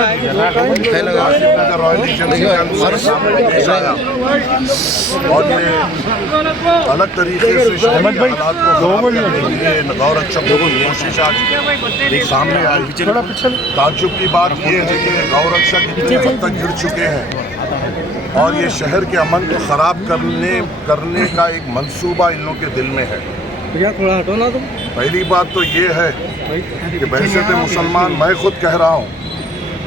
आसिफ नगर royal agency के अनुसार सामने पेश आया और ये अलग तरीके से शहर के हालात को खराब करने के लिए गौ रक्षकों की कोशिश आज सामने आई। ताज्जुब की बात ये है कि गौ रक्षक इतने हद तक गिर चुके हैं और ये शहर के अमन को ख़राब करने का एक मंसूबा इन लोगों के दिल में है। थोड़ा हटो ना तुम। पहली बात तो ये है कि बहसीत मुसलमान मैं खुद कह रहा हूँ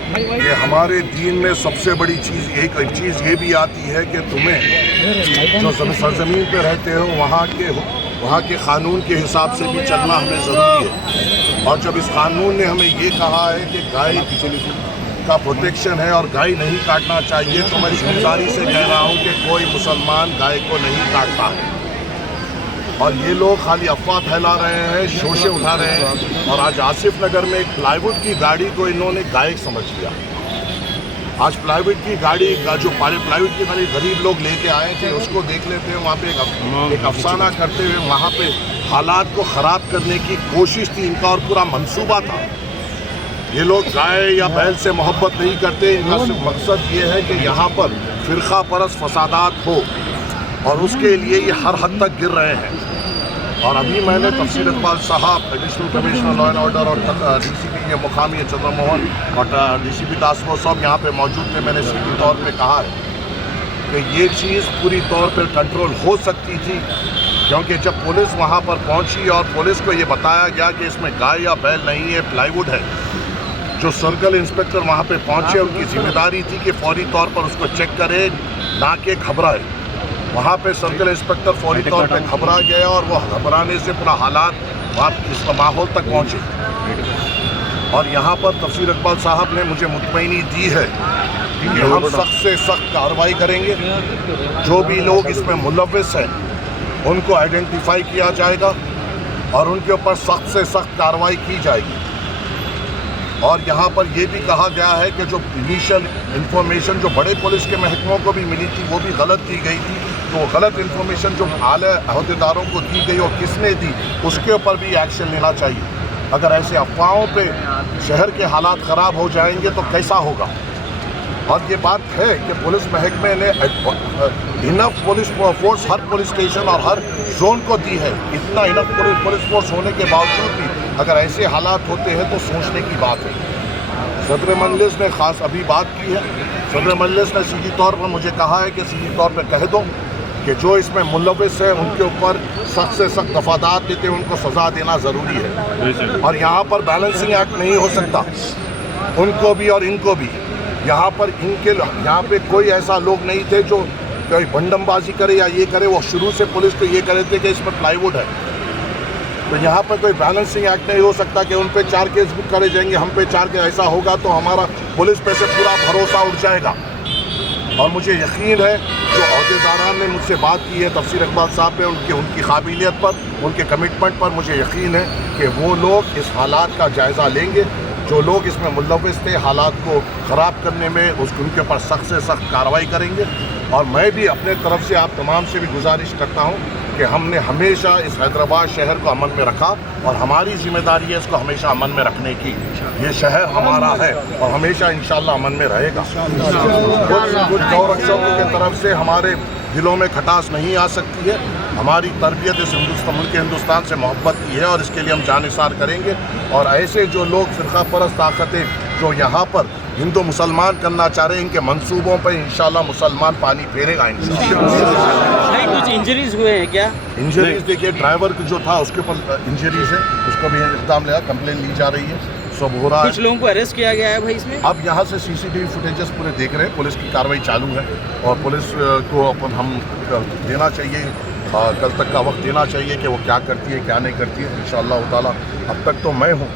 कि हमारे दीन में सबसे बड़ी चीज़ एक चीज़ ये भी आती है कि तुम्हें जो सरजमीन पे रहते हो वहाँ के क़ानून के हिसाब से भी चलना हमें ज़रूरी है। और जब इस क़ानून ने हमें ये कहा है कि गाय का प्रोटेक्शन है और गाय नहीं काटना चाहिए, तो मैं ज़िम्मेदारी से कह रहा हूँ कि कोई मुसलमान गाय को नहीं काटता है। और ये लोग खाली अफवाह फैला रहे हैं, शोशे उठा रहे हैं। और आज आसिफ नगर में एक प्लाईवुड की गाड़ी को इन्होंने गाय समझ लिया। आज प्लाईवुड की गाड़ी का जो प्लाईवुड की गाड़ी गरीब लोग लेके आए थे उसको देख लेते हैं, वहाँ पे एक अफसाना करते हुए वहाँ पे हालात को ख़राब करने की कोशिश थी इनका और पूरा मंसूबा था। ये लोग गाय या बैल से मोहब्बत नहीं करते, इनका सिर्फ मकसद ये है कि यहाँ पर फ़िरका परस्त फसादात हो और उसके लिए ये हर हद तक गिर रहे हैं। और अभी मैंने तफसीर इकबाल साहब, additional commissioner law and order और DCP ये मुकामी चंद्रमोहन और DCP टास्क फोर्स सब यहाँ पे मौजूद थे। मैंने सीधी तौर पे कहा है कि ये चीज़ पूरी तौर पर कंट्रोल हो सकती थी, क्योंकि जब पुलिस वहाँ पर पहुँची और पुलिस को ये बताया गया कि इसमें गाय या बैल नहीं है, प्लाईवुड है, जो सर्कल इंस्पेक्टर वहाँ पे पहुँचे उनकी जिम्मेदारी थी कि फौरी तौर पर उसको चेक करे, ना कि घबराए। वहाँ पे सर्कल इंस्पेक्टर फौरी तौर पे घबरा गया और वो घबराने से पूरा हालात वहाँ इस माहौल तक पहुँचे। और यहाँ पर तफसीर इकबाल साहब ने मुझे मुतमईनी दी है कि हम सख्त से सख्त कार्रवाई करेंगे। जो भी लोग इसमें मुलव्विस हैं उनको आइडेंटिफाई किया जाएगा और उनके ऊपर सख्त से सख्त कार्रवाई की जाएगी। और यहाँ पर यह भी कहा गया है कि जो इनिशियल इन्फॉर्मेशन जो बड़े पुलिस के महकमों को भी मिली थी वो भी गलत दी गई थी, तो वो गलत इन्फॉर्मेशन जो आला अहदेदारों को दी गई और किसने दी उसके ऊपर भी एक्शन लेना चाहिए। अगर ऐसे अफवाहों पे शहर के हालात ख़राब हो जाएंगे तो कैसा होगा। और ये बात है कि पुलिस महकमे ने enough police force her police station और हर जोन को दी है। इतना इनफ पुलिस फोर्स होने के बावजूद भी अगर ऐसे हालात होते हैं तो सोचने की बात है। सदर मजलिस ने ख़ास अभी बात की है। सदर मजलिस ने सीधी तौर पर मुझे कहा है कि सीधी तौर पर कह दो कि जो इसमें मुलव्विस है उनके ऊपर सख्त से सख्त दफादात देते हैं, उनको सज़ा देना ज़रूरी है। और यहाँ पर बैलेंसिंग एक्ट नहीं हो सकता, उनको भी और इनको भी। यहाँ पे कोई ऐसा लोग नहीं थे जो कोई भंडमबाजी करे या ये करे। वो शुरू से पुलिस को ये करे थे कि इसमें प्लाईवुड है, तो यहाँ पर कोई बैलेंसिंग एक्ट नहीं हो सकता कि उन पे 4 केस बुक करे जाएंगे, हम पे 4 केस। ऐसा होगा तो हमारा पुलिस पे से पूरा भरोसा उठ जाएगा। और मुझे यकीन है जो अहदेदारान ने मुझसे बात की है तफसीर इकबाल साहब पे, उनकी काबिलियत पर, उनके कमिटमेंट पर मुझे यकीन है कि वो लोग इस हालात का जायज़ा लेंगे। जो लोग इसमें मुलव्विस थे हालात को ख़राब करने में उनके ऊपर सख्त से सख्त कार्रवाई करेंगे। और मैं भी अपने तरफ से आप तमाम से भी गुजारिश करता हूँ कि हमने हमेशा इस हैदराबाद शहर को अमन में रखा और हमारी ज़िम्मेदारी है इसको हमेशा अमन में रखने की। ये शहर हमारा है और हमेशा इंशाअल्लाह अमन में रहेगा। कुछ गौ रक्षकों की तरफ से हमारे दिलों में खटास नहीं आ सकती है। हमारी तरबियत इस हिंदुस्तान से मोहब्बत की है और इसके लिए हम जानिसार करेंगे। और ऐसे जो लोग फ़िरका परस्त ताकतें जो यहाँ पर हिंदू मुसलमान करना चाह रहे हैं, इनके मंसूबों पर इंशाल्लाह मुसलमान पानी फेरेगा इंशाल्लाह। कुछ इंजरीज हुए हैं क्या? इंजरीज देखिए, ड्राइवर जो था उसके ऊपर इंजरीज है, उसको भी इक़दाम लिया, कंप्लेन ली जा रही है, सब हो रहा है। कुछ लोगों को अरेस्ट किया गया है भाई इसमें। अब यहाँ से CCTV फुटेजेस पूरे देख रहे हैं, पुलिस की कार्रवाई चालू है और पुलिस को अपन हम देना चाहिए, कल तक का वक्त देना चाहिए कि वो क्या करती है क्या नहीं करती है। इंशाअल्लाह ताला अब तक तो मैं हूँ,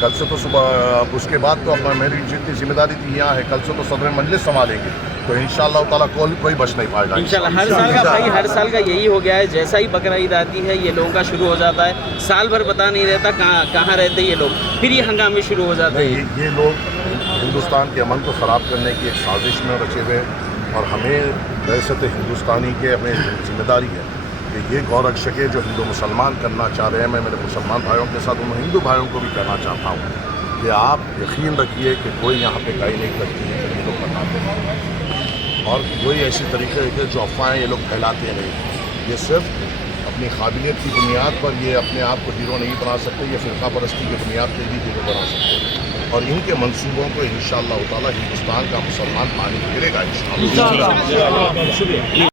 कल से तो सुबह उसके बाद तो अपना मेरी जितनी जिम्मेदारी थी यहाँ है, कल से तो सदर मजलिस संभालेंगे, तो इंशाअल्लाह ताला कोई बच नहीं पाएगा इंशाअल्लाह। हर साल का भाई, हर साल का यही हो गया है, जैसा ही बकरा ईद आती है ये लोगों का शुरू हो जाता है, साल भर पता नहीं रहता कहाँ रहते ये लोग, फिर ये हंगामे शुरू हो जाते हैं। ये लोग हिंदुस्तान के अमन को ख़राब करने की एक साजिश में रचे हुए हैं और हमें वैसे तो हिंदुस्तानी के हमें जिम्मेदारी है कि ये गौ रक्षकें जो हिंदू मुसलमान करना चाह रहे हैं, मैं मेरे मुसलमान भाइयों के साथ उन हिंदू भाइयों को भी कहना चाहता हूँ کہ آپ یقین رکھیے کہ کوئی یہاں پہ کہیں نہیں کرتی ہے یہ لوگ بتاتے ہیں، اور کوئی ایسی طریقے کے جو افواہیں یہ لوگ پھیلاتے نہیں، یہ صرف اپنی قابلیت کی بنیاد پر یہ اپنے آپ کو ہیرو نہیں بنا سکتے، یہ فرقہ پرستی کی بنیاد پہ بھی ہیرو بنا سکتے ہیں، اور ان کے منصوبوں کو انشاءاللہ تعالی ہندوستان کا مسلمان پانی پھیرے گا انشاءاللہ۔